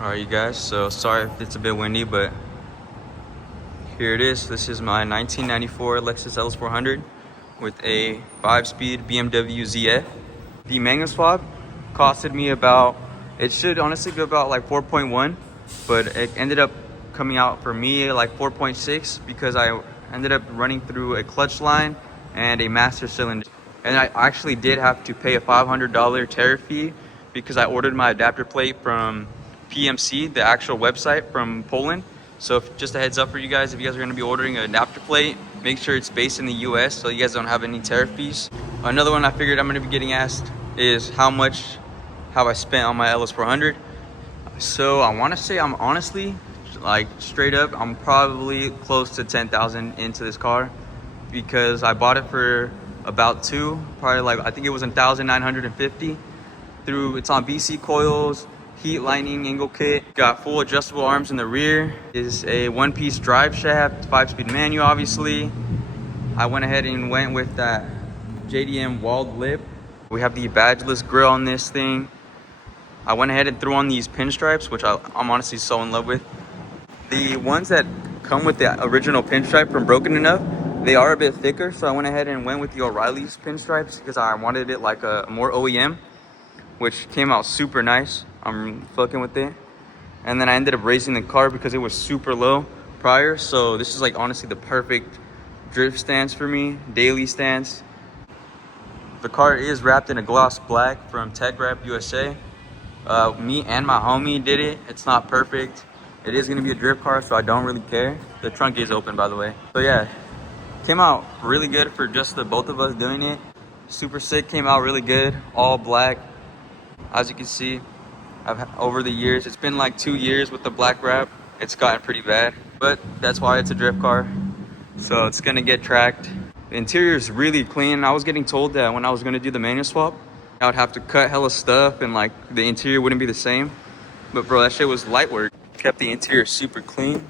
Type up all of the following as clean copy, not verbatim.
Alright, you guys, so sorry if it's a bit windy, but here it is. This is my 1994 Lexus LS400 with a 5-speed BMW ZF. The manual swap costed me about, it should honestly be about like 4.1, but it ended up coming out for me like 4.6 because I ended up running through a clutch line and a master cylinder. And I actually did have to pay a $500 tariff fee because I ordered my adapter plate from PMC, the actual website from Poland. So just a heads up for you guys, if you guys are going to be ordering an adapter plate, make sure it's based in the US so you guys don't have any tariff fees. Another one I figured I'm going to be getting asked is how much have I spent on my LS400. So I want to say I'm honestly, like straight up, I'm probably close to 10,000 into this car because I bought it for about probably like, I think it was 1,950 through, it's on BC coils, heat lining, angle kit, got full adjustable arms in the rear, is a one-piece drive shaft, 5-speed manual obviously. I went ahead and went with that JDM weld lip. We have the badgeless grill on this thing. I went ahead and threw on these pinstripes, which I'm honestly so in love with. The ones that come with the original pinstripe from Broken Enough, they are a bit thicker, so I went ahead and went with the O'Reilly's pinstripes because I wanted it like a more OEM, which came out super nice. I'm fucking with it. And then I ended up raising the car because it was super low prior, so this is like honestly the perfect drift stance for me, daily stance. The car is wrapped in a gloss black from Tech Wrap USA. Me and my homie did it. It's not perfect. It is gonna be a drift car, so I don't really care. The trunk is open, by the way. So yeah, came out really good for just the both of us doing it. Super sick, came out really good, all black. As you can see, over the years, it's been like 2 years with the black wrap. It's gotten pretty bad, but that's why it's a drift car. So it's gonna get tracked. The interior is really clean. I was getting told that when I was gonna do the manual swap, I would have to cut hella stuff and like the interior wouldn't be the same. But bro, that shit was light work. Kept the interior super clean.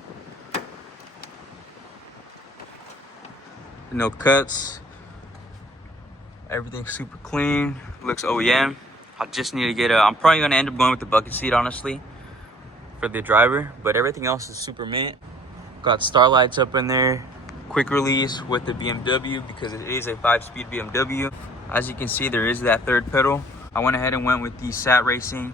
No cuts. Everything's super clean. Looks OEM. I just need to get I'm probably gonna end up going with the bucket seat, honestly, for the driver. But everything else is super mint. Got starlights up in there. Quick release with the BMW because it is a 5-speed BMW. As you can see, there is that third pedal. I went ahead and went with the Sat Racing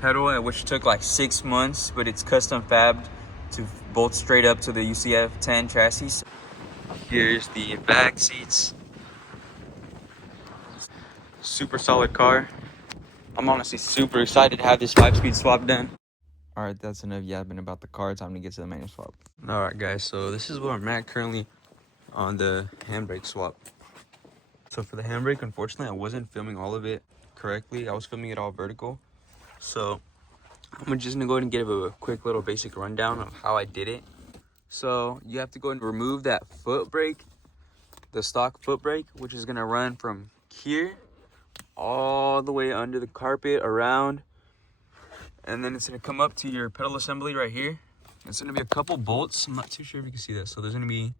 pedal, which took like 6 months, but it's custom fabbed to bolt straight up to the UCF 10 chassis. Here's the back seats. Super solid car. I'm honestly super excited to have this 5-speed swap done. All right, that's enough yapping about the car. Time to get to the manual swap. All right, guys, so this is where I'm at currently on the handbrake swap. So for the handbrake, unfortunately, I wasn't filming all of it correctly. I was filming it all vertical. So I'm just gonna go ahead and give a quick little basic rundown of how I did it. So you have to go and remove that foot brake, the stock foot brake, which is gonna run from here all the way under the carpet around. And then it's gonna come up to your pedal assembly right here. It's gonna be a couple bolts. I'm not too sure if you can see that. So there's gonna be,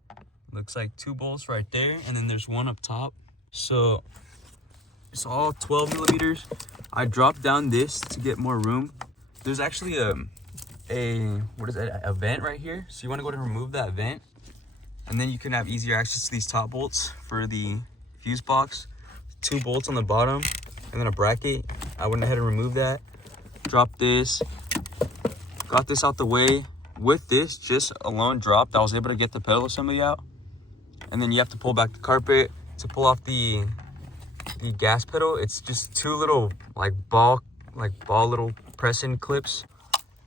looks like 2 bolts right there. And then there's one up top. So it's all 12 millimeters. I dropped down this to get more room. There's actually a vent right here. So you wanna go to remove that vent. And then you can have easier access to these top bolts for the fuse box. 2 bolts on the bottom and then a bracket. I went ahead and removed that. Dropped this, got this out the way. With this just alone dropped, I was able to get the pedal assembly out. And then you have to pull back the carpet to pull off the gas pedal. It's just 2 little ball little press-in clips.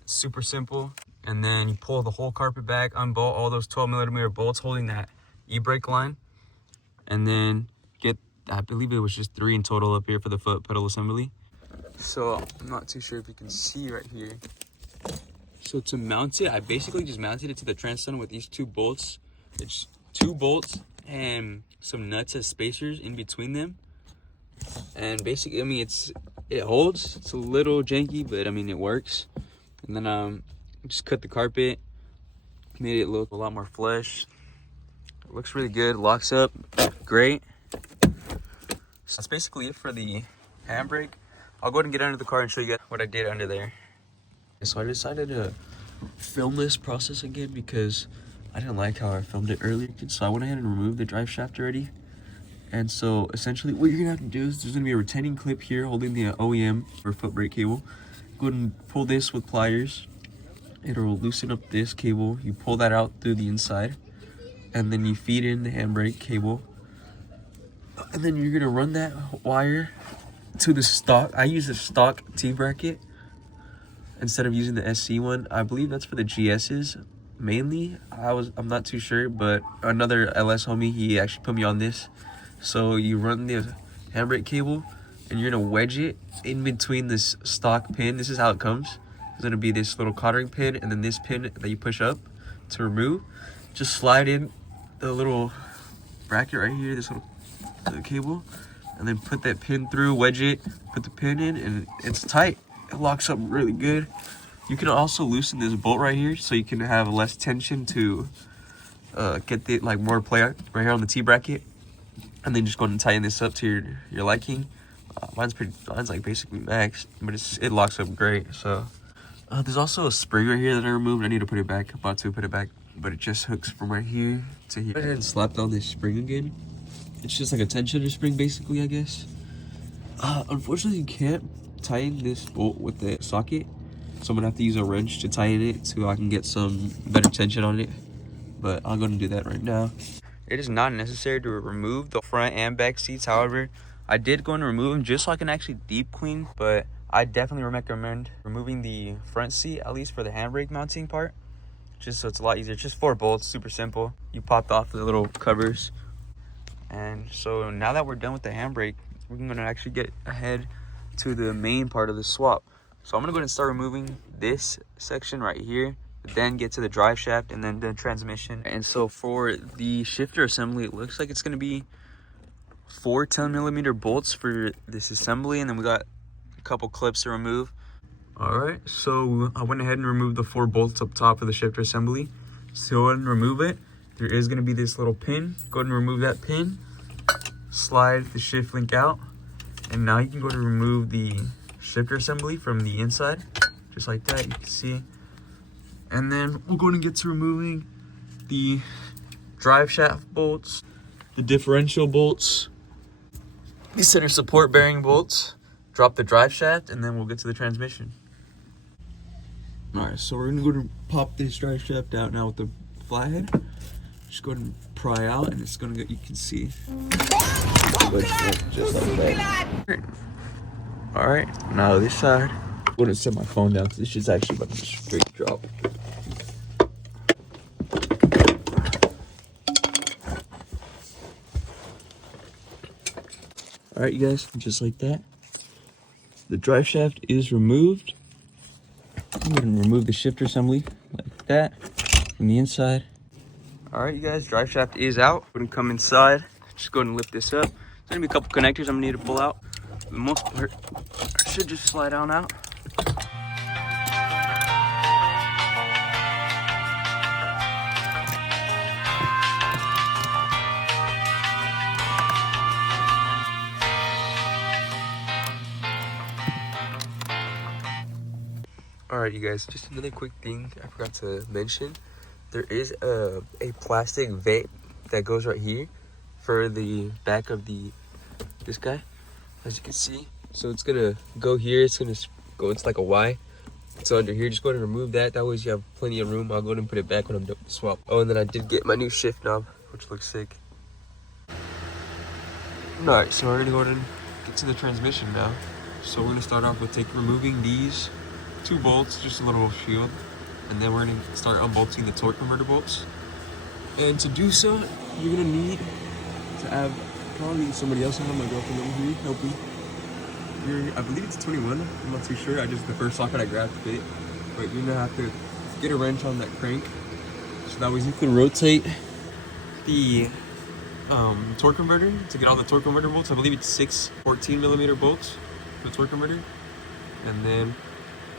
It's super simple. And then you pull the whole carpet back, unbolt all those 12 millimeter bolts holding that e-brake line. And then get, I believe it was just 3 in total up here for the foot pedal assembly. So I'm not too sure if you can see right here. So to mount it, I basically just mounted it to the transom with these 2 bolts. It's 2 bolts and some nuts as spacers in between them. And basically, I mean, it holds. It's a little janky, but I mean, it works. And then just cut the carpet, made it look a lot more flush. It looks really good, locks up great. So that's basically it for the handbrake. I'll go ahead and get under the car and show you guys what I did under there. So I decided to film this process again because I didn't like how I filmed it earlier. So I went ahead and removed the drive shaft already. And so essentially what you're gonna have to do is there's gonna be a retaining clip here holding the OEM or foot brake cable. Go ahead and pull this with pliers. It'll loosen up this cable. You pull that out through the inside, and then you feed in the handbrake cable. And then you're gonna run that wire to the stock. I use a stock T-bracket instead of using the SC one. I believe that's for the GS's mainly. I'm not too sure, but another LS homie, he actually put me on this. So you run the handbrake cable and you're gonna wedge it in between this stock pin. This is how it comes. There's gonna be this little cottering pin and then this pin that you push up to remove. Just slide in the little bracket right here, this little cable, and then put that pin through, wedge it, put the pin in, and it's tight. It locks up really good. You can also loosen this bolt right here so you can have less tension to get the more play right here on the T-bracket, and then just go ahead and tighten this up to your liking. Mine's like basically max, but it locks up great. So there's also a spring right here that I removed. I need to put it back. I'm about to put it back, but it just hooks from right here to here. Go ahead and slap down this spring again. It's just like a tensioner spring basically, I guess. Unfortunately you can't tighten this bolt with the socket, so I'm gonna have to use a wrench to tighten it so I can get some better tension on it, but I'm gonna do that right now. It is not necessary to remove the front and back seats. However, I did go and remove them just so I can actually deep clean, but I definitely recommend removing the front seat, at least for the handbrake mounting part, just so it's a lot easier. Just 4 bolts, super simple. You popped off the little covers. And so now that we're done with the handbrake, we're gonna actually get ahead to the main part of the swap. So I'm gonna go ahead and start removing this section right here, then get to the drive shaft and then the transmission. And so for the shifter assembly, it looks like it's gonna be 4 10mm bolts for this assembly, and then we got a couple clips to remove. All right, so I went ahead and removed the 4 bolts up top of the shifter assembly. So go ahead and remove it. There is going to be this little pin. Go ahead and remove that pin. Slide the shift link out. And now you can go to remove the shifter assembly from the inside. Just like that, you can see. And then we'll go ahead and get to removing the drive shaft bolts, the differential bolts, the center support bearing bolts. Drop the drive shaft, and then we'll get to the transmission. All right, so we're going to go ahead and pop this drive shaft out now with the flathead. Just go ahead and pry out, and it's gonna get, you can see. Just like that. All right, now this side. I'm gonna set my phone down because this shit's actually about to straight drop. All right, you guys, just like that. The drive shaft is removed. I'm gonna remove the shifter assembly like that from the inside. All right, you guys, drive shaft is out. We're gonna come inside. Just go ahead and lift this up. There's gonna be a couple connectors I'm gonna need to pull out. For the most part, I should just slide on out. All right, you guys, just another quick thing I forgot to mention. There is a plastic vent that goes right here for the back of this guy, as you can see. So it's gonna go here, it's gonna go, it's like a Y. It's under here, just go ahead and remove that. That way you have plenty of room. I'll go ahead and put it back when I'm done with the swap. Oh, and then I did get my new shift knob, which looks sick. All right, so we're gonna go ahead and get to the transmission now. So we're gonna start off with removing these 2 bolts, just a little shield. And then we're gonna start unbolting the torque converter bolts. And to do so, you're gonna need to have probably somebody else, my girlfriend over here, help me. I believe it's 21, I'm not too sure. The first socket I grabbed fit. But you're gonna have to get a wrench on that crank. So that way you can rotate the torque converter to get all the torque converter bolts. I believe it's 6 14mm bolts for the torque converter. And then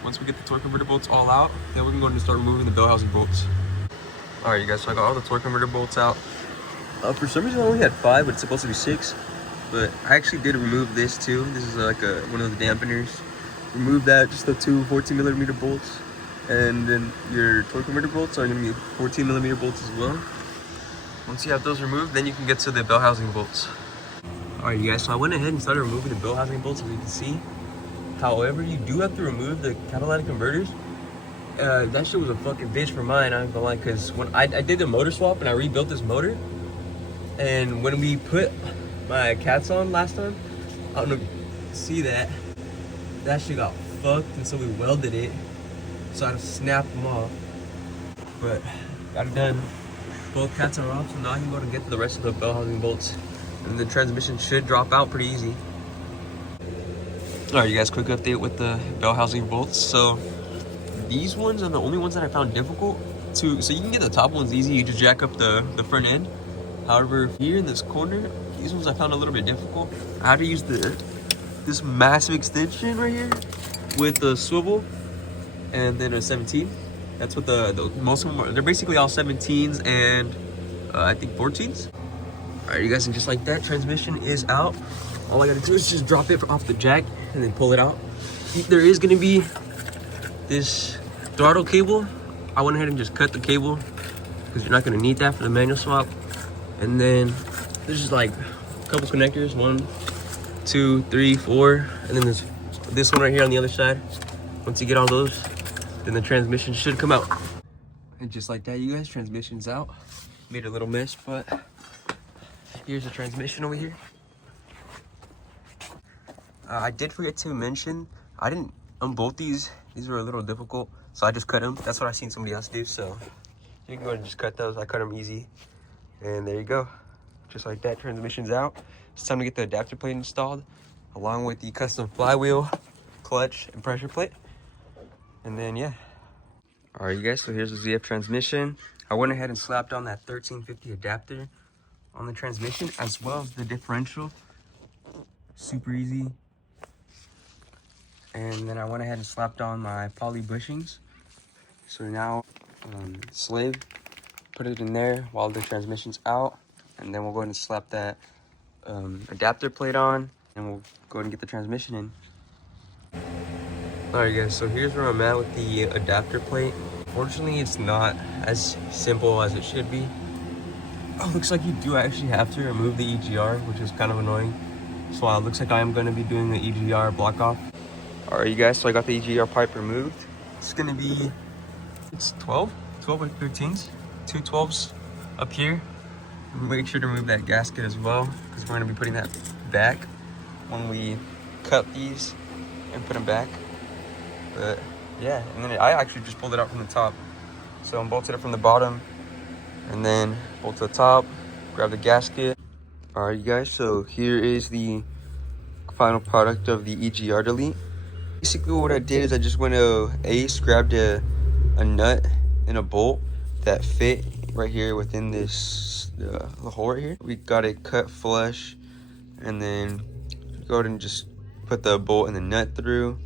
once we get the torque converter bolts all out, then we can go ahead and start removing the bell housing bolts. All right, you guys, so I got all the torque converter bolts out. For some reason I only had 5, but it's supposed to be 6. But I actually did remove this too. This is like one of the dampeners. Remove that, just the 2 14mm bolts. And then your torque converter bolts are going to be 14mm bolts as well. Once you have those removed, then you can get to the bell housing bolts. Alright you guys, so I went ahead and started removing the bell housing bolts, as you can see. However, you do have to remove the catalytic converters. That shit was a fucking bitch for mine, I'm not gonna lie, because when I did the motor swap and I rebuilt this motor, and when we put my cats on last time, I don't know if you see that shit got fucked, and so we welded it, so I had to snap them off. But got it done. Both cats are off, so now I can go and get to the rest of the bell housing bolts, and the transmission should drop out pretty easy. Alright you guys, quick update with the bell housing bolts. So these ones are the only ones that I found difficult to, so you can get the top ones easy, you just jack up the front end. However, here in this corner, these ones I found a little bit difficult. I had to use this massive extension right here with the swivel and then a 17. That's what the most of them are. They're basically all 17s and I think 14s. All right, you guys, and just like that, transmission is out. All I gotta do is just drop it off the jack and then pull it out. There is gonna be this throttle cable. I went ahead and just cut the cable because you're not gonna need that for the manual swap. And then there's just like a couple connectors, 1, 2, 3, 4, and then there's this one right here on the other side. Once you get all those, then the transmission should come out. And just like that, you guys, transmission's out. Made a little mess, but here's the transmission over here. I did forget to mention, I didn't unbolt these. These were a little difficult, so I just cut them. That's what I seen somebody else do, so you can go ahead and just cut those. I cut them easy, and there you go. Just like that, transmission's out. It's time to get the adapter plate installed, along with the custom flywheel, clutch, and pressure plate. And then, yeah. All right, you guys, so here's the ZF transmission. I went ahead and slapped on that 1350 adapter on the transmission, as well as the differential. Super easy. And then I went ahead and slapped on my poly bushings. So now, slave, put it in there while the transmission's out. And then we'll go ahead and slap that adapter plate on, and we'll go ahead and get the transmission in. Alright guys, so here's where I'm at with the adapter plate. Fortunately, it's not as simple as it should be. Oh, looks like you do actually have to remove the EGR, which is kind of annoying. So it looks like I am going to be doing the EGR block off. Alright you guys, so I got the EGR pipe removed. It's going to be, it's 12 or 13s, 2 12s up here. Make sure to remove that gasket as well, because we're going to be putting that back when we cut these and put them back. But yeah, and then I actually just pulled it out from the top. So I bolted it from the bottom and then bolt to the top, grab the gasket. All right, you guys, so here is the final product of the EGR delete. Basically what I did is I just went to Ace, grabbed a nut and a bolt that fit right here within this, the hole right here. We got it cut flush, and then go ahead and just put the bolt and the nut through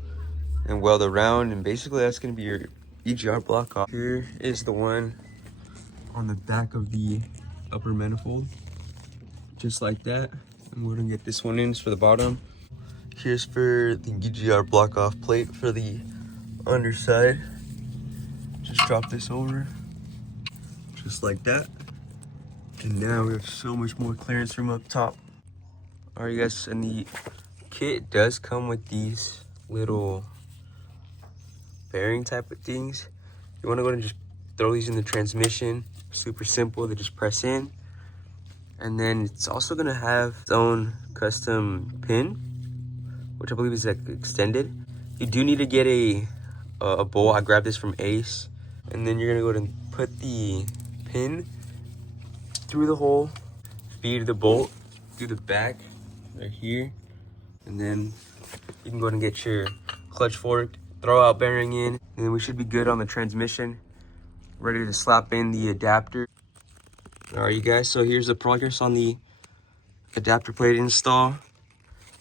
and weld around, and basically that's going to be your EGR block off. Here is the one on the back of the upper manifold, just like that. And we're going to get this one in for the bottom. Here's for the EGR block off plate for the underside. Just drop this over, just like that. And now we have so much more clearance room up top. Alright guys, and the kit does come with these little bearing type of things. You want to go and just throw these in the transmission. Super simple, they just press in. And then it's also going to have its own custom pin, which I believe is like extended. You do need to get a bolt. I grabbed this from Ace. And then you're going to go ahead and put the pin through the hole, feed the bolt through the back right here, and then you can go ahead and get your clutch fork, throw out bearing in, and then we should be good on the transmission, ready to slap in the adapter. All right, you guys, so here's the progress on the adapter plate install.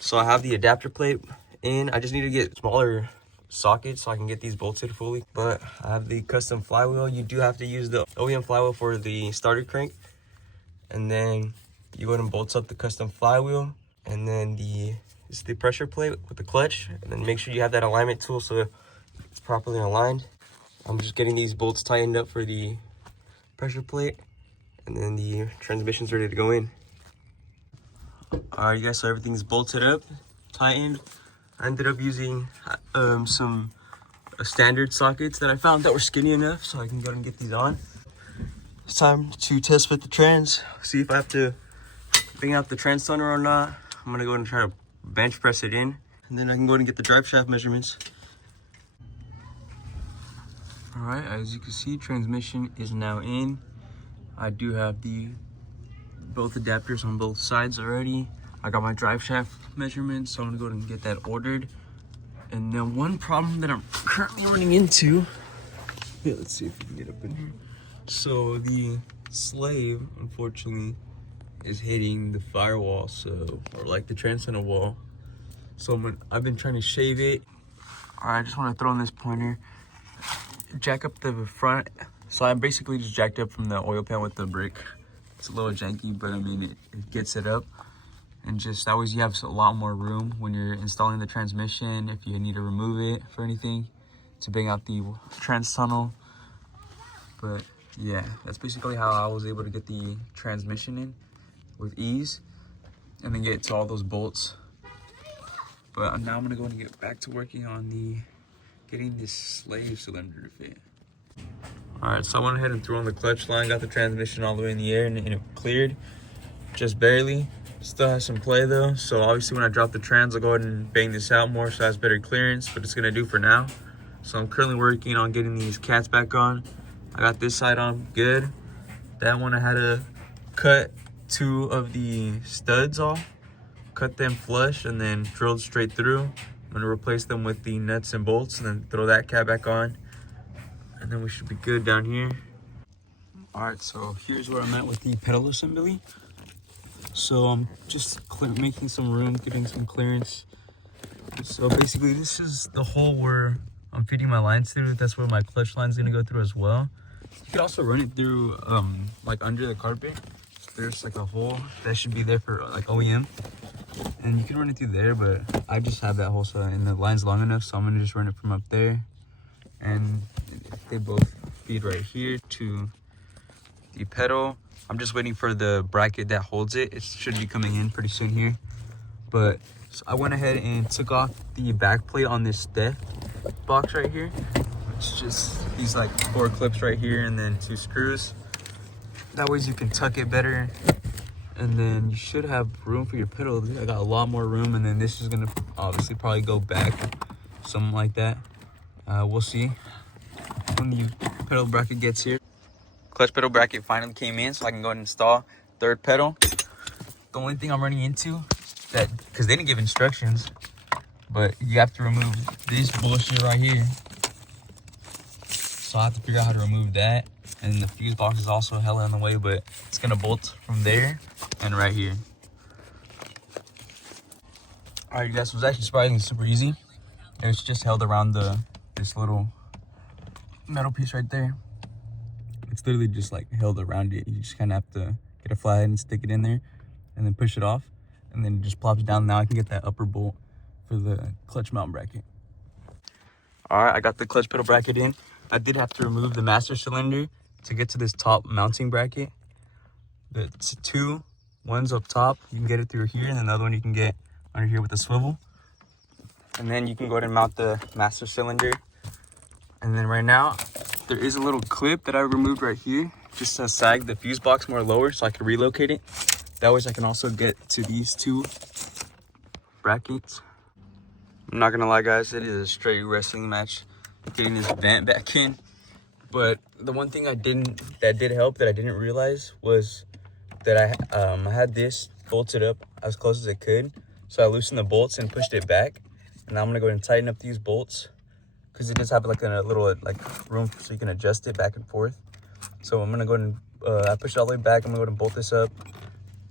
So I have the adapter plate in. I just need to get smaller sockets so I can get these bolted fully, but I have the custom flywheel. You do have to use the OEM flywheel for the starter crank, and then you go ahead and bolt up the custom flywheel, and then it's the pressure plate with the clutch, and then make sure you have that alignment tool so it's properly aligned. I'm just getting these bolts tightened up for the pressure plate, and then the transmission's ready to go in. Alright guys, so everything's bolted up, tightened. I ended up using some standard sockets that I found that were skinny enough so I can go and get these on. It's time to test fit the trans, see if I have to bring out the trans tunnel or not. I'm gonna go and try to bench press it in, and then I can go and get the drive shaft measurements. All right, as you can see, transmission is now in. I do have both adapters on both sides already. I got my drive shaft measurements, so I'm gonna go and get that ordered. And then one problem that I'm currently running into, yeah, let's see if we can get up in here. So the slave, unfortunately, is hitting the firewall, or like the trans tunnel wall. So I've been trying to shave it. All right, I just want to throw in this pointer, jack up the front. So I basically just jacked up from the oil pan with the brick. It's a little janky, but I mean, it gets it up. And just that way you have a lot more room when you're installing the transmission, if you need to remove it for anything, to bring out the trans tunnel. But yeah, that's basically how I was able to get the transmission in with ease, and then get to all those bolts. But now I'm gonna go and get back to working on getting this slave cylinder to fit. All right, so I went ahead and threw on the clutch line, got the transmission all the way in the air, and it cleared, just barely. Still has some play though, so obviously when I drop the trans, I'll go ahead and bang this out more so it has better clearance, but it's gonna do for now. So I'm currently working on getting these cats back on. I got this side on good. That one I had to cut 2 of the studs off, cut them flush, and then drilled straight through. I'm gonna replace them with the nuts and bolts and then throw that cat back on. And then we should be good down here. All right, so here's where I'm at with the pedal assembly. So I'm just making some room, getting some clearance. So basically this is the hole where I'm feeding my lines through. That's where my clutch line's gonna go through as well. You could also run it through like under the carpet. There's like a hole that should be there for like OEM. And you can run it through there, but I just have that hole and the line's long enough, so I'm gonna just run it from up there. And they both feed right here to the pedal. I'm just waiting for the bracket that holds it. It should be coming in pretty soon here. But so I went ahead and took off the back plate on this step box right here. It's just these like 4 clips right here and then 2 screws. That way you can tuck it better. And then you should have room for your pedal. I got a lot more room, and then this is gonna obviously probably go back, something like that. We'll see when the pedal bracket gets here. Clutch pedal bracket finally came in, so I can go ahead and install 3rd pedal. The only thing I'm running into because they didn't give instructions, but you have to remove this bullshit right here. So I have to figure out how to remove that. And the fuse box is also hella in the way, but it's gonna bolt from there and right here. All right, guys, it was actually surprisingly super easy. It's just held around this little metal piece right there. It's literally just like held around it. You just kind of have to get a flathead and stick it in there and then push it off, and then it just plops down. Now I can get that upper bolt for the clutch mount bracket. All right, I got the clutch pedal bracket in. I did have to remove the master cylinder to get to this top mounting bracket. The 2 ones up top, you can get it through here, and then the other one you can get under here with the swivel. And then you can go ahead and mount the master cylinder. And then right now, there is a little clip that I removed right here, just to sag the fuse box more lower so I can relocate it. That way I can also get to these 2 brackets. I'm not gonna lie, guys, it is a straight wrestling match getting this vent back in. But the one thing that did help that I didn't realize was that I had this bolted up as close as it could. So I loosened the bolts and pushed it back. And now I'm gonna go ahead and tighten up these bolts, because it does have like a little like room so you can adjust it back and forth. So I'm gonna go ahead and I pushed it all the way back. I'm gonna go ahead and bolt this up.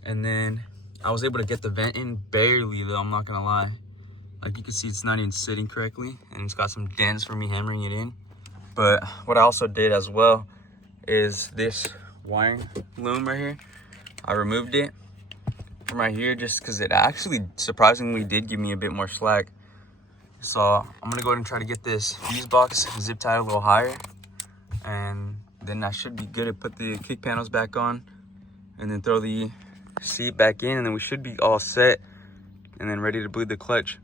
And then I was able to get the vent in barely though, I'm not gonna lie. Like you can see, it's not even sitting correctly, and it's got some dents from me hammering it in. But what I also did as well is this wiring loom right here. I removed it from right here just because it actually surprisingly did give me a bit more slack. So I'm gonna go ahead and try to get this fuse box zip tied a little higher. and then I should be good to put the kick panels back on and then throw the seat back in, and then we should be all set and then ready to bleed the clutch.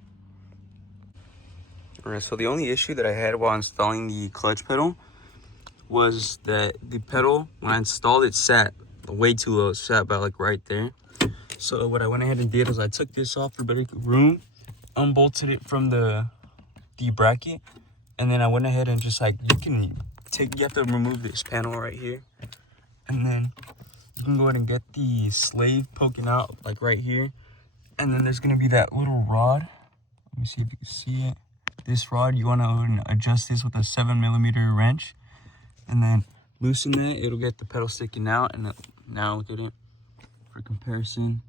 All right, so the only issue that I had while installing the clutch pedal was that the pedal, when I installed it, sat way too low. It sat about like right there. So what I went ahead and did is I took this off for better room, unbolted it from the bracket, and then I went ahead and just like, you have to remove this panel right here, and then you can go ahead and get the slave poking out like right here, and then there's gonna be that little rod. Let me see if you can see it. This rod, you want to adjust this with a 7mm wrench, and then loosen that. It'll get the pedal sticking out. And now look at it for comparison.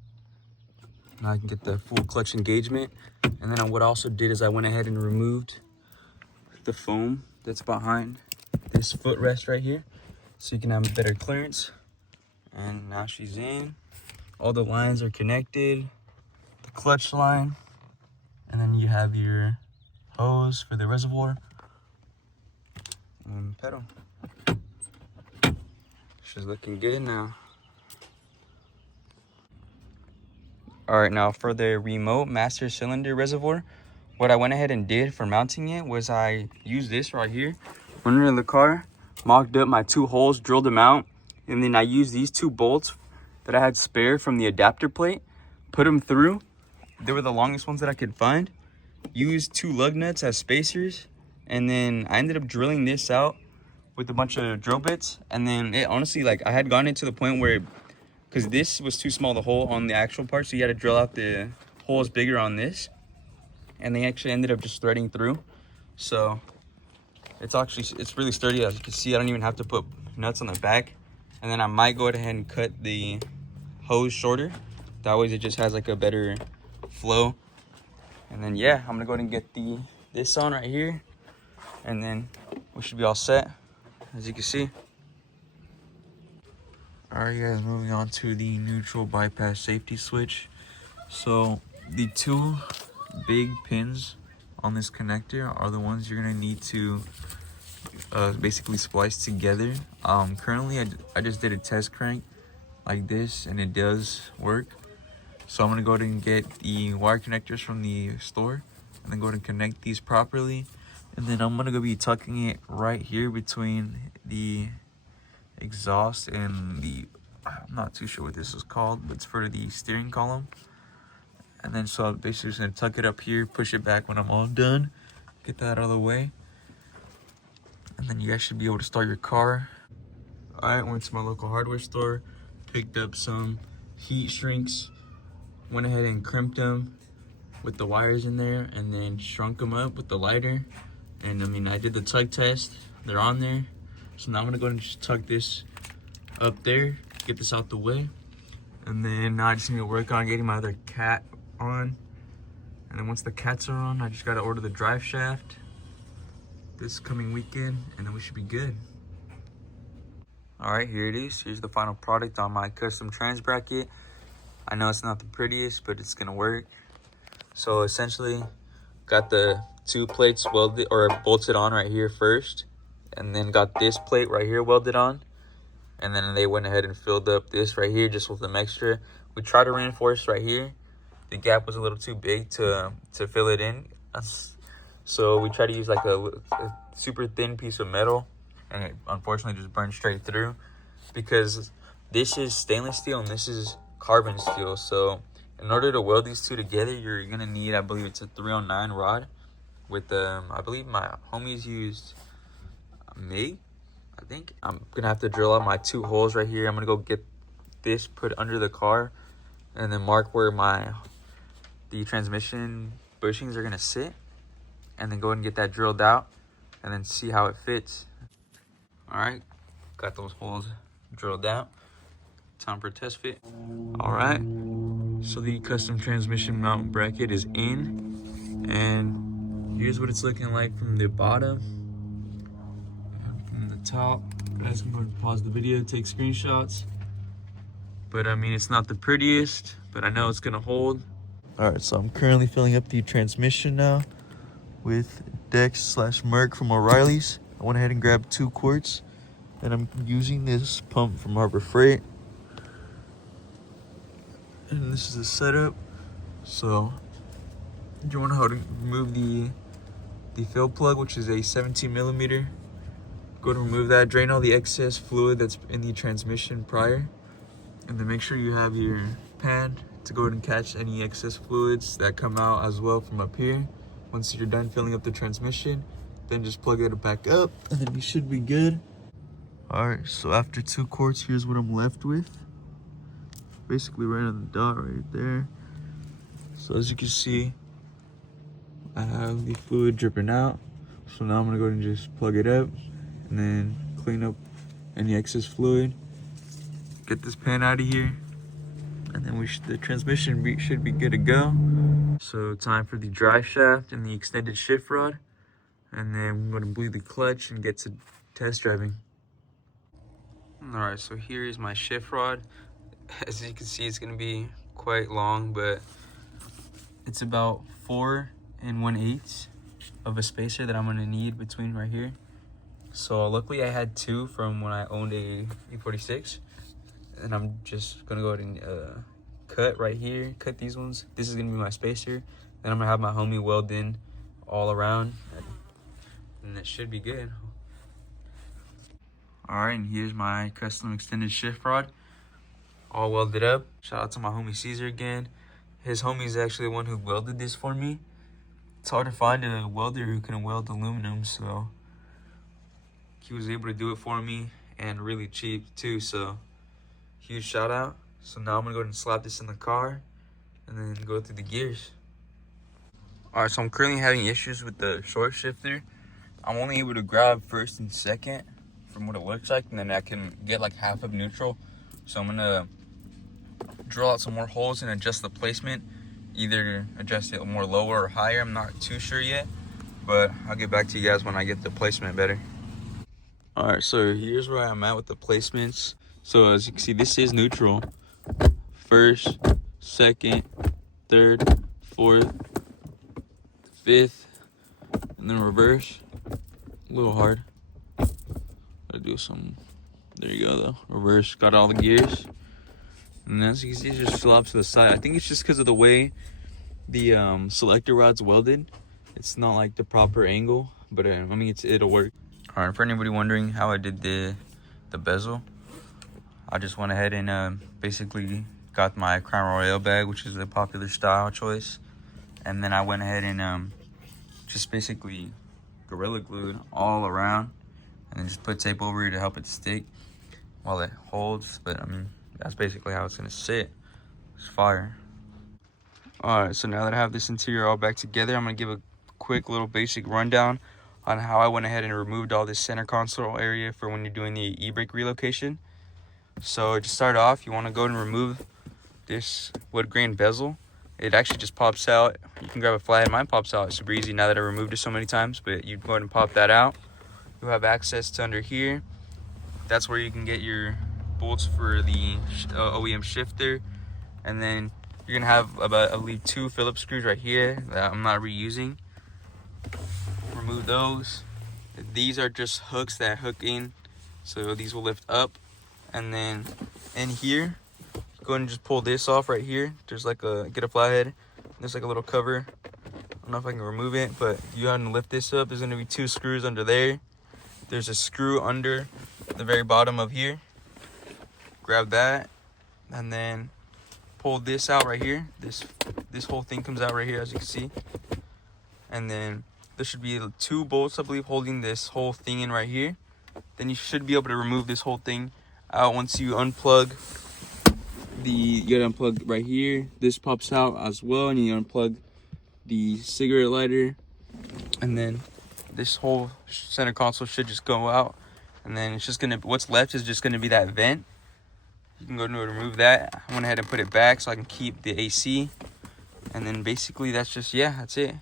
Now I can get the full clutch engagement. And then what I also did is I went ahead and removed the foam that's behind this footrest right here, so you can have better clearance. And now she's in. All the lines are connected. The clutch line, and then you have your hose for the reservoir and pedal. She's looking good now. All right, now for the remote master cylinder reservoir, what I went ahead and did for mounting it was I used this right here, went into the car, mocked up my 2 holes, drilled them out, and then I used these 2 bolts that I had spare from the adapter plate, put them through. They were the longest ones that I could find. Used 2 lug nuts as spacers, and then I ended up drilling this out with a bunch of drill bits. And then it honestly, like, I had gotten it to the point where, because this was too small, the hole on the actual part, so you had to drill out the holes bigger on this, and they actually ended up just threading through. So it's really sturdy. As you can see, I don't even have to put nuts on the back. And then I might go ahead and cut the hose shorter, that way it just has like a better flow. And then yeah, I'm gonna go ahead and get this on right here, and then we should be all set, as you can see. All right, guys, moving on to the neutral bypass safety switch. So the 2 big pins on this connector are the ones you're gonna need to basically splice together. Currently I just did a test crank like this, and it does work. So I'm gonna go ahead and get the wire connectors from the store, and then go ahead and connect these properly. And then I'm gonna go be tucking it right here between the exhaust and the, I'm not too sure what this is called, but it's for the steering column. And then so I'm basically just gonna tuck it up here, push it back when I'm all done, get that out of the way, and then you guys should be able to start your car. All right, went to my local hardware store, picked up some heat shrinks, went ahead and crimped them with the wires in there, and then shrunk them up with the lighter. And I mean, I did the tug test, they're on there. So now I'm gonna go ahead and just tuck this up there, get this out the way. And then now I just need to work on getting my other cat on. And then once the cats are on, I just gotta order the drive shaft this coming weekend, and then we should be good. All right, here it is. Here's the final product on my custom trans bracket. I know it's not the prettiest, but it's gonna work. So essentially, got the 2 plates welded or bolted on right here first, and then got this plate right here welded on. And then they went ahead and filled up this right here just with some extra. We tried to reinforce right here. The gap was a little too big to fill it in. So we tried to use like a super thin piece of metal, and it unfortunately just burned straight through, because this is stainless steel and this is carbon steel. So in order to weld these 2 together, you're gonna need, I believe it's a 309 rod with I believe my homies used MIG, I think. I'm gonna have to drill out my 2 holes right here. I'm gonna go get this put under the car, and then mark where the transmission bushings are gonna sit, and then go ahead and get that drilled out, and then see how it fits. All right, got those holes drilled out. Time for a test fit. All right, so the custom transmission mount bracket is in, and here's what it's looking like from the bottom and from the top. Guys, I'm going to pause the video, take screenshots. But I mean, it's not the prettiest, but I know it's gonna hold. All right, so I'm currently filling up the transmission now with Dex/Merc from O'Reilly's. I went ahead and grabbed 2 quarts, And I'm using this pump from Harbor Freight. And this is the setup. So you want to remove the fill plug, which is a 17 millimeter. Go to remove that, drain all the excess fluid that's in the transmission prior, and then make sure you have your pan to go ahead and catch any excess fluids that come out as well from up here. Once you're done filling up the transmission, then just plug it back up, and then you should be good. All right, so after 2 quarts, here's what I'm left with. Basically right on the dot right there. So as you can see, I have the fluid dripping out. So now I'm gonna go ahead and just plug it up and then clean up any excess fluid. Get this pan out of here, and then the transmission should be good to go. So time for the drive shaft and the extended shift rod, and then I'm gonna bleed the clutch and get to test driving. All right, so here is my shift rod. As you can see, it's gonna be quite long, but it's about 4 1/8 of a spacer that I'm gonna need between right here. So luckily I had 2 from when I owned a E46, and I'm just gonna go ahead and cut right here, cut these ones. This is gonna be my spacer. Then I'm gonna have my homie weld in all around, and that should be good. All right, and here's my custom extended shift rod, all welded up. Shout out to my homie Caesar again. His homie is actually the one who welded this for me. It's hard to find a welder who can weld aluminum, so he was able to do it for me, and really cheap too, so huge shout out. So now I'm gonna go ahead and slap this in the car and then go through the gears. All right, so I'm currently having issues with the short shifter. I'm only able to grab first and second from what it looks like, and then I can get like half of neutral. So I'm gonna drill out some more holes and adjust the placement, either adjust it more lower or higher. I'm not too sure yet, but I'll get back to you guys when I get the placement better. All right, so here's where I'm at with the placements. So as you can see, this is neutral. First, second, third, fourth, fifth, and then reverse. A little hard. Gotta do some. There you go, though. Reverse. Got all the gears. And as you can see, it just flops to the side. I think it's just because of the way the selector rod's welded. It's not like the proper angle, but I mean, it'll work. All right, for anybody wondering how I did the bezel, I just went ahead and basically got my Crown Royale bag, which is a popular style choice, and then I went ahead and just basically Gorilla glued all around, and then just put tape over it to help it stick while it holds. But I mean, that's basically how it's gonna sit. It's fire. All right, so now that I have this interior all back together, I'm gonna give a quick little basic rundown on how I went ahead and removed all this center console area for when you're doing the e-brake relocation. So to start off, you want to go and remove this wood grain bezel. It actually just pops out. You can grab a flathead. Mine pops out super easy now that I removed it so many times, but you go ahead and pop that out. You'll have access to under here. That's where you can get your bolts for the OEM shifter. And then you're gonna have about, I believe, 2 Phillips screws right here that I'm not reusing. Remove those. These are just hooks that hook in, so these will lift up. And then in here, go ahead and just pull this off right here. There's like get a flathead. There's like a little cover. I don't know if I can remove it, but you have to lift this up. There's gonna be 2 screws under there. There's a screw under the very bottom of here. Grab that, and then pull this out right here. This whole thing comes out right here, as you can see. And then there should be 2 bolts, I believe, holding this whole thing in right here. Then you should be able to remove this whole thing out once you unplug you gotta unplug right here. This pops out as well, and you unplug the cigarette lighter, and then this whole center console should just go out. And then it's just gonna, what's left is just gonna be that vent. You can go to remove that. I went ahead and put it back so I can keep the AC. And then basically that's just, yeah, that's it.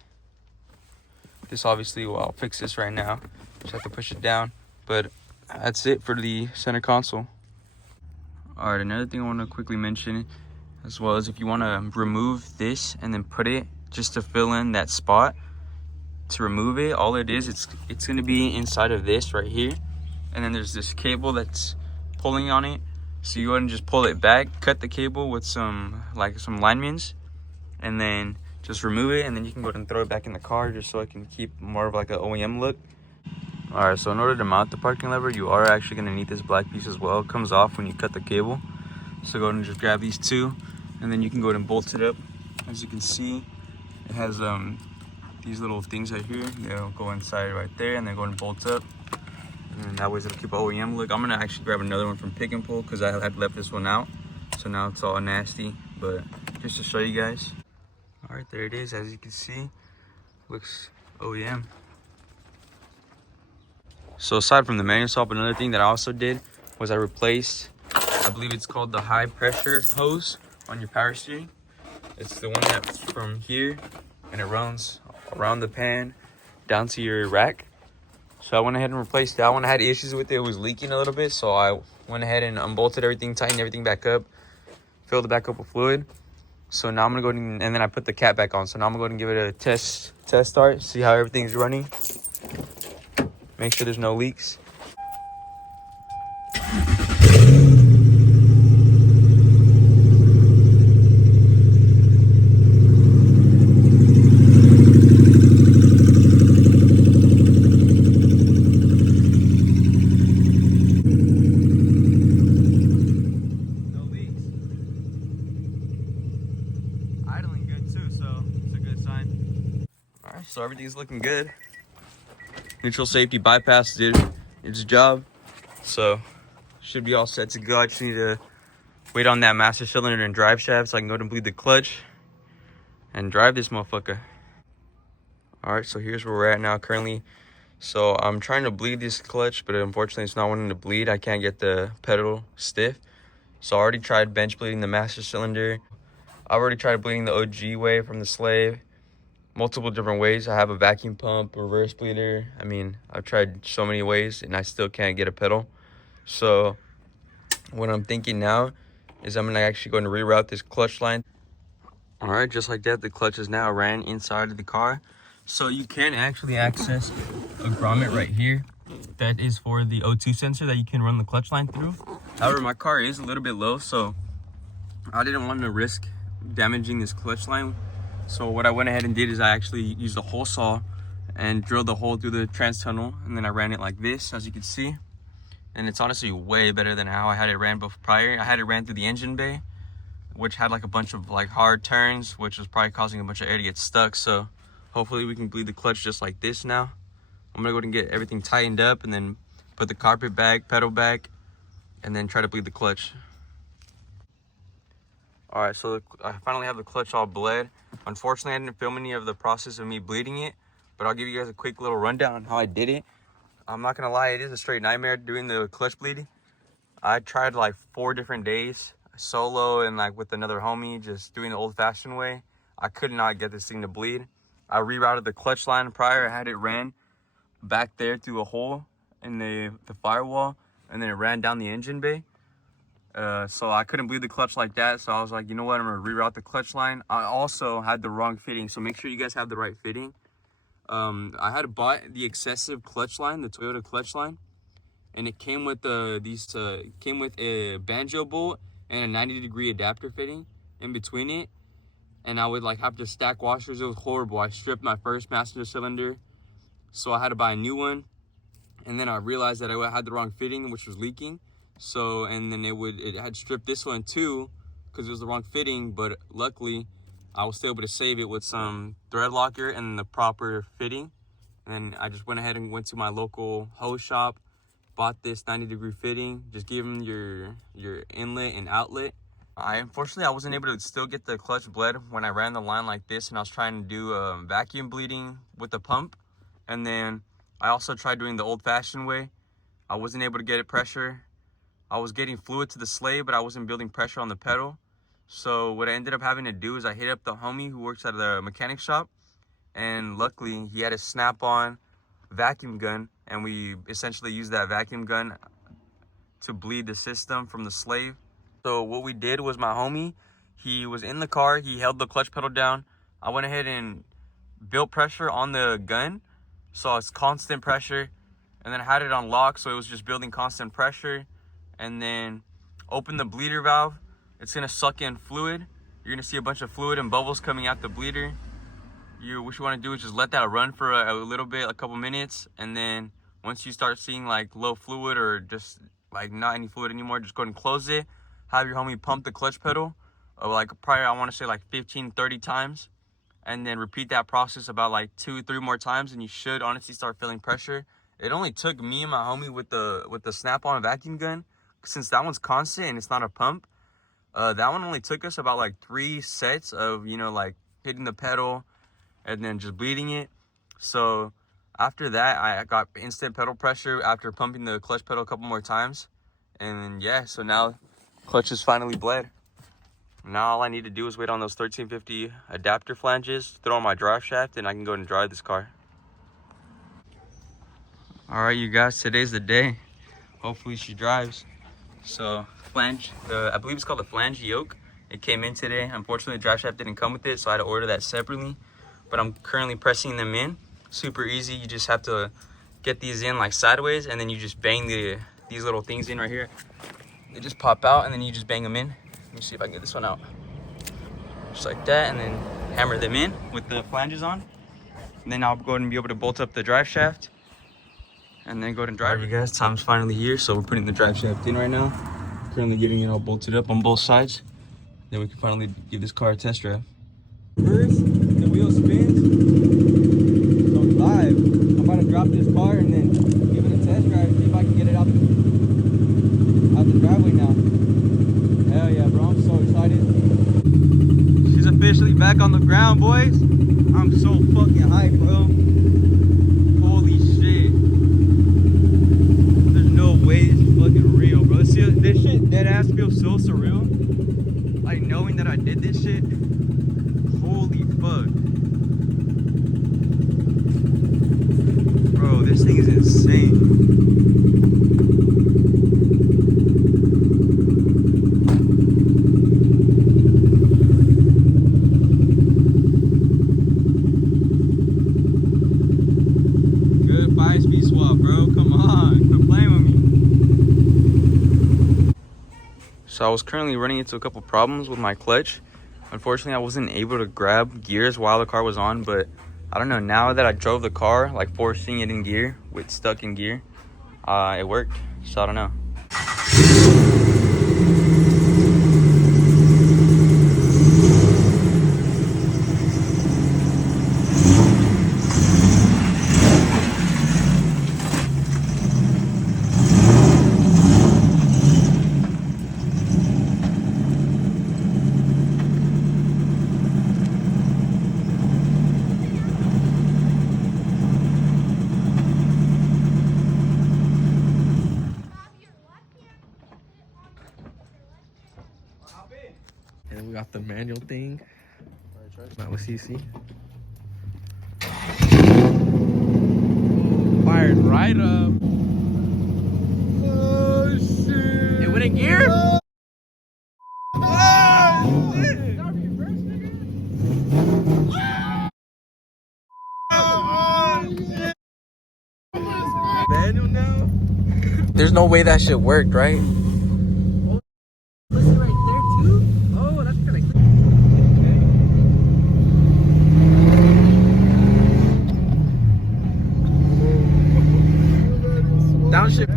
This obviously, well, I'll fix this right now. Just have to push it down. But that's it for the center console. All right, another thing I want to quickly mention as well is if you want to remove this and then put it just to fill in that spot, to remove it, all it is, it's going to be inside of this right here. and then there's this cable that's pulling on it. So you go ahead and just pull it back, cut the cable with some linemen's, and then just remove it, and then you can go ahead and throw it back in the car just so it can keep more of like an OEM look. All right, so in order to mount the parking lever, you are actually gonna need this black piece as well. It comes off when you cut the cable. So go ahead and just grab these two, and then you can go ahead and bolt it up. As you can see, it has these little things right here. They'll go inside right there, and then go ahead and bolt up. And that way it'll keep an OEM look. I'm gonna actually grab another one from Pick and Pull because I had left this one out. So now it's all nasty, but just to show you guys. All right, there it is. As you can see, looks OEM. So aside from the manual swap, another thing that I also did was I replaced, I believe it's called the high pressure hose on your power steering. It's the one that's from here and it runs around the pan down to your rack. So I went ahead and replaced that one. I had issues with it. It was leaking a little bit. So I went ahead and unbolted everything, tightened everything back up, filled it back up with fluid. So now I'm gonna go ahead and then I put the cap back on. So now I'm gonna go ahead and give it a test start, see how everything's running. Make sure there's no leaks. Idling good too, so it's a good sign. All right, so everything's looking good. Neutral safety bypass did its job, so should be all set to go. I just need to wait on that master cylinder and drive shaft so I can go and bleed the clutch and drive this motherfucker. All right, so here's where we're at now currently. So I'm trying to bleed this clutch, but unfortunately it's not wanting to bleed. I can't get the pedal stiff. So I already tried bench bleeding the master cylinder. I already tried bleeding the OG way from the slave. Multiple different ways. I have a vacuum pump, reverse bleeder. I mean, I've tried so many ways and I still can't get a pedal. So what I'm thinking now is I'm gonna actually go and reroute this clutch line. All right, just like that, the clutch is now ran inside of the car. So you can actually access a grommet right here. That is for the O2 sensor that you can run the clutch line through. However, my car is a little bit low, so I didn't want to risk damaging this clutch line. So what I went ahead and did is I actually used a hole saw and drilled the hole through the trans tunnel, and then I ran it like this, as you can see. And it's honestly way better than how I had it ran before prior. I had it ran through the engine bay, which had like a bunch of like hard turns, which was probably causing a bunch of air to get stuck. So hopefully we can bleed the clutch just like this now. I'm gonna go ahead and get everything tightened up and then put the carpet back, pedal back, and then try to bleed the clutch. All right, so I finally have the clutch all bled. Unfortunately, I didn't film any of the process of me bleeding it, but I'll give you guys a quick little rundown on how I did it. I'm not gonna lie, it is a straight nightmare doing the clutch bleeding. I tried like 4 different days, solo and like with another homie, just doing the old-fashioned way. I could not get this thing to bleed. I rerouted the clutch line prior. I had it ran back there through a hole in the firewall, and then it ran down the engine bay. So I couldn't bleed the clutch like that. So I was like, you know what, I'm gonna reroute the clutch line. I also had the wrong fitting, so make sure you guys have the right fitting. I had bought the excessive clutch line, the Toyota clutch line, and it came with came with a banjo bolt and a 90-degree adapter fitting in between it. And I would like have to stack washers. It was horrible. I stripped my first master cylinder, so I had to buy a new one. And then I realized that I had the wrong fitting, which was leaking. So, and then it had stripped this one too, because it was the wrong fitting. But luckily, I was still able to save it with some thread locker and the proper fitting. And I just went ahead and went to my local hose shop, bought this 90-degree fitting. Just give them your inlet and outlet. Unfortunately, I wasn't able to still get the clutch bled when I ran the line like this, and I was trying to do vacuum bleeding with the pump. And then I also tried doing the old-fashioned way. I wasn't able to get it pressure. I was getting fluid to the slave, but I wasn't building pressure on the pedal. So what I ended up having to do is I hit up the homie who works at the mechanic shop, and luckily he had a snap-on vacuum gun, and we essentially used that vacuum gun to bleed the system from the slave. So what we did was my homie, he was in the car, he held the clutch pedal down. I went ahead and built pressure on the gun, so it's constant pressure. and then I had it on lock, so it was just building constant pressure. And then open the bleeder valve. It's gonna suck in fluid. You're gonna see a bunch of fluid and bubbles coming out the bleeder. What you want to do is just let that run for a little bit, a couple minutes, and then once you start seeing like low fluid or just like not any fluid anymore, just go ahead and close it. Have your homie pump the clutch pedal, like probably I want to say like 15-30 times, and then repeat that process about like 2-3 more times, and you should honestly start feeling pressure. It only took me and my homie with the snap-on vacuum gun, since that one's constant and it's not a pump. That one only took us about like 3 sets of, you know, like hitting the pedal and then just bleeding it. So after that, I got instant pedal pressure after pumping the clutch pedal a couple more times. And yeah, so now clutch is finally bled. Now all I need to do is wait on those 1350 adapter flanges, throw on my drive shaft, and I can go and drive this car. All right, you guys, today's the day. Hopefully she drives. So flange, I believe it's called the flange yoke. It came in today. Unfortunately, the drive shaft didn't come with it, so I had to order that separately. But I'm currently pressing them in. Super easy. You just have to get these in like sideways, and then you just bang these little things in right here. They just pop out, and then you just bang them in. Let me see if I can get this one out. Just like that, and then hammer them in with the flanges on. And then I'll go ahead and be able to bolt up the drive shaft, and then go ahead and drive. All right, you guys, time's finally here, so we're putting the drive shaft in right now. Currently getting it all bolted up on both sides. Then we can finally give this car a test drive. First, the wheel spins, so it's live. I'm about to drop this car and then give it a test drive, see if I can get it out the driveway now. Hell yeah, bro, I'm so excited. She's officially back on the ground, boys. I'm so fucking hyped, bro. Holy shit. There's no way this is fucking real, bro. This shit dead ass feels so surreal. Like knowing that I did this shit. Holy fuck. Bro, this thing is insane. Good 5-speed swap, bro. Come on. Quit playing with me. So I was currently running into a couple problems with my clutch. Unfortunately, I wasn't able to grab gears while the car was on, but I don't know, now that I drove the car, like forcing it in gear, stuck in gear, it worked, so I don't know. And we got the manual thing. Not with CC. Fired right up. Oh shit! It went in gear. Oh shit! Manual now? There's no way that shit worked, right? Listen right there too. Oh, that's kind of cool. Downshift.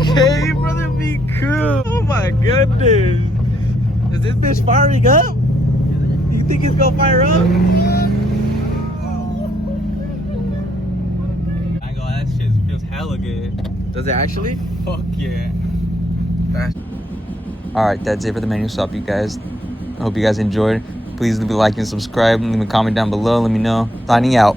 Okay, brother, be cool. Oh my goodness. Is this bitch firing up? Do you think it's gonna fire up? I ain't gonna lie, that shit feels hella good. Does it actually? Fuck yeah. Alright, that's it for the manual swap, you guys. I hope you guys enjoyed. Please leave a like and subscribe. Leave a comment down below. Let me know. Signing out.